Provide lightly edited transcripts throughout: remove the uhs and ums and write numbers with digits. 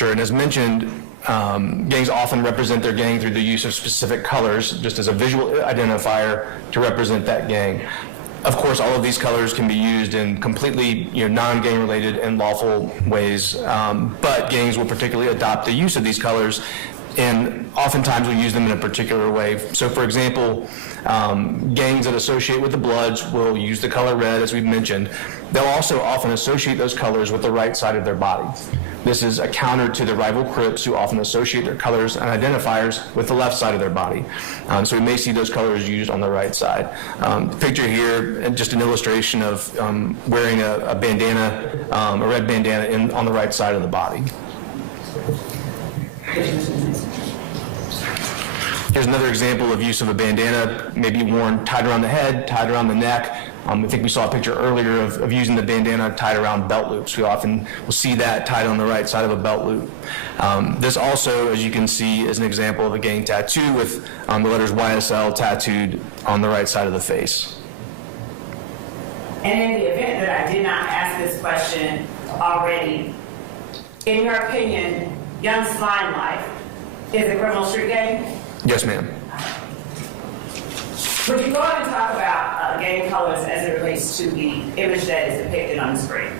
Sure, and as mentioned, gangs often represent their gang through the use of specific colors, just as a visual identifier to represent that gang. Of course, all of these colors can be used in completely non-gang related and lawful ways, but gangs will particularly adopt the use of these colors and oftentimes will use them in a particular way. So for example, gangs that associate with the Bloods will use the color red, as we've mentioned. They'll also often associate those colors with the right side of their body. This is a counter to the rival Crips, who often associate their colors and identifiers with the left side of their body. So we may see those colors used on the right side. The picture here, just an illustration of wearing a bandana, a red bandana on the right side of the body. Here's another example of use of a bandana, maybe worn tied around the head, tied around the neck. I think we saw a picture earlier of using the bandana tied around belt loops. We often will see that tied on the right side of a belt loop. This also, as you can see, is an example of a gang tattoo with the letters YSL tattooed on the right side of the face. And in the event that I did not ask this question already, in your opinion, Young Slime Life is a criminal street gang? Yes, ma'am. Would you go on and talk about gang colors as it relates to the image that is depicted on the screen?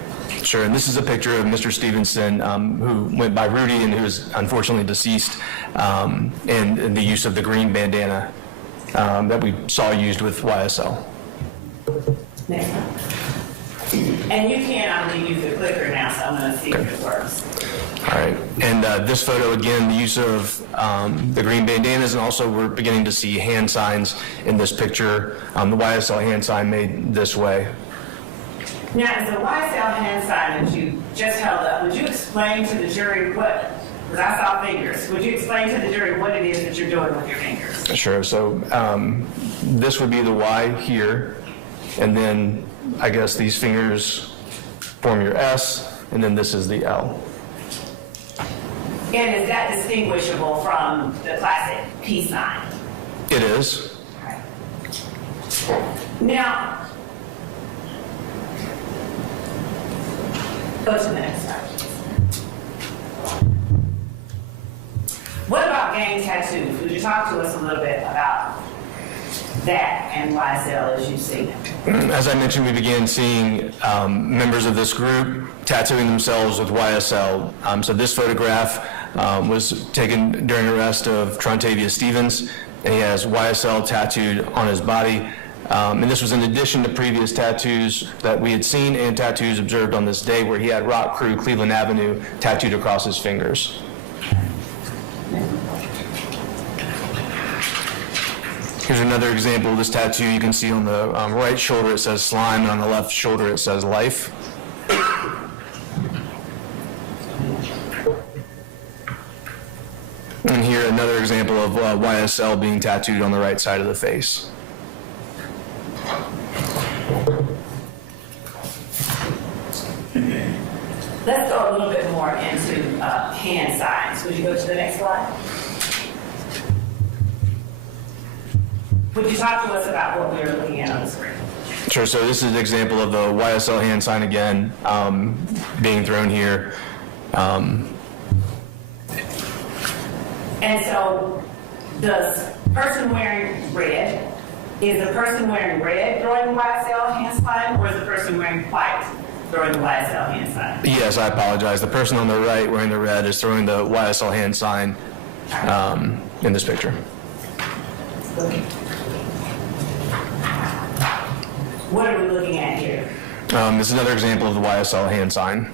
Sure, and this is a picture of Mr. Stevenson, who went by Rudy and who is unfortunately deceased, and the use of the green bandana that we saw used with YSL. Next one. And you can, I believe, use the clicker now, so I'm going to see if it works. All right, and this photo, again, the use of the green bandanas, and also we're beginning to see hand signs in this picture. The YSL hand sign made this way. Now, the YSL hand sign that you just held up, would you explain to the jury what, because I saw fingers, would you explain to the jury what it is that you're doing with your fingers? Sure, so this would be the Y here, and then I guess these fingers form your S, and then this is the L. And is that distinguishable from the classic peace sign? It is. Right. Now, go to the next slide. What about gang tattoos? Would you talk to us a little bit about that and YSL as you see them? As I mentioned, we began seeing members of this group tattooing themselves with YSL. So this photograph was taken during arrest of Trontavious Stevens, and he has YSL tattooed on his body. And this was in addition to previous tattoos that we had seen and tattoos observed on this day, where he had ROC Crew Cleveland Avenue tattooed across his fingers. Here's another example of this tattoo. You can see on the right shoulder it says slime, and on the left shoulder it says life. And here another example of YSL being tattooed on the right side of the face. Let's go a little bit more into hand signs. Would you go to the next slide? Would you talk to us about what we're looking at on the screen? Sure, so this is an example of the YSL hand sign again, being thrown here. And so, the person wearing red, is the person wearing red throwing the YSL hand sign, or is the person wearing white throwing the YSL hand sign? Yes, I apologize. The person on the right wearing the red is throwing the YSL hand sign in this picture. What are we looking at here? This is another example of the YSL hand sign.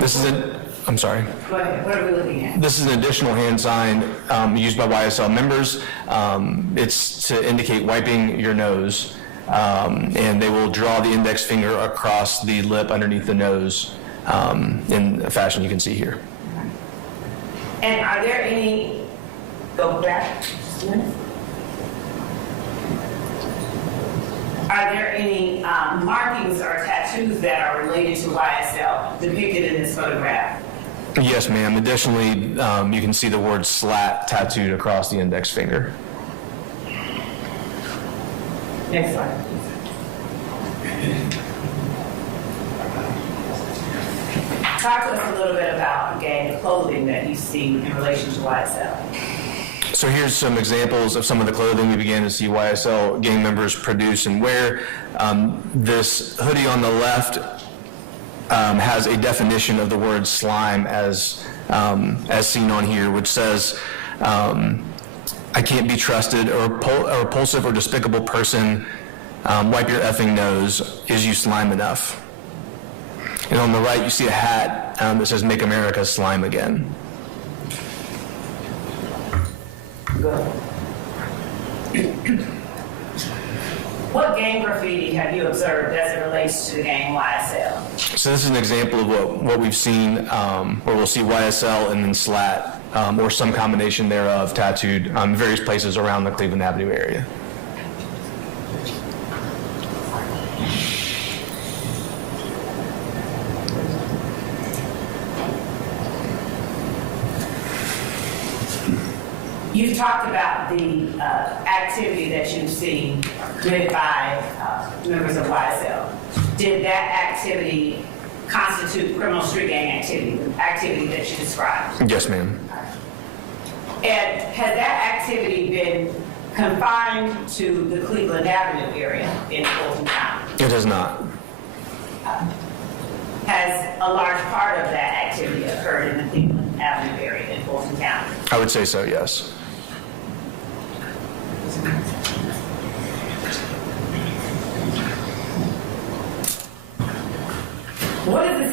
This is I'm sorry. Go ahead. What are we looking at? This is an additional hand sign used by YSL members. It's to indicate wiping your nose, and they will draw the index finger across the lip underneath the nose in a fashion you can see here. And are there any, go back just a minute. Are there any markings or tattoos that are related to YSL depicted in this photograph? Yes, ma'am. Additionally, you can see the word SLAT tattooed across the index finger. Next slide. Talk to us a little bit about gang clothing that you see in relation to YSL. So here's some examples of some of the clothing we began to see YSL gang members produce and wear. This hoodie on the left has a definition of the word slime as seen on here, which says, I can't be trusted, or a repulsive or despicable person, wipe your effing nose, is you slime enough? And on the right, you see a hat that says, Make America Slime Again. What gang graffiti have you observed as it relates to the gang YSL? So this is an example of what we've seen, where we'll see YSL and then slat, or some combination thereof, tattooed on various places around the Cleveland Avenue area. You've talked about the activity that you've seen committed by members of YSL. Did that activity constitute criminal street gang activity, the activity that you described? Yes, ma'am. And has that activity been confined to the Cleveland Avenue area in Fulton County? It has not. Has a large part of that activity occurred in the Cleveland Avenue area in Fulton County? I would say so, yes.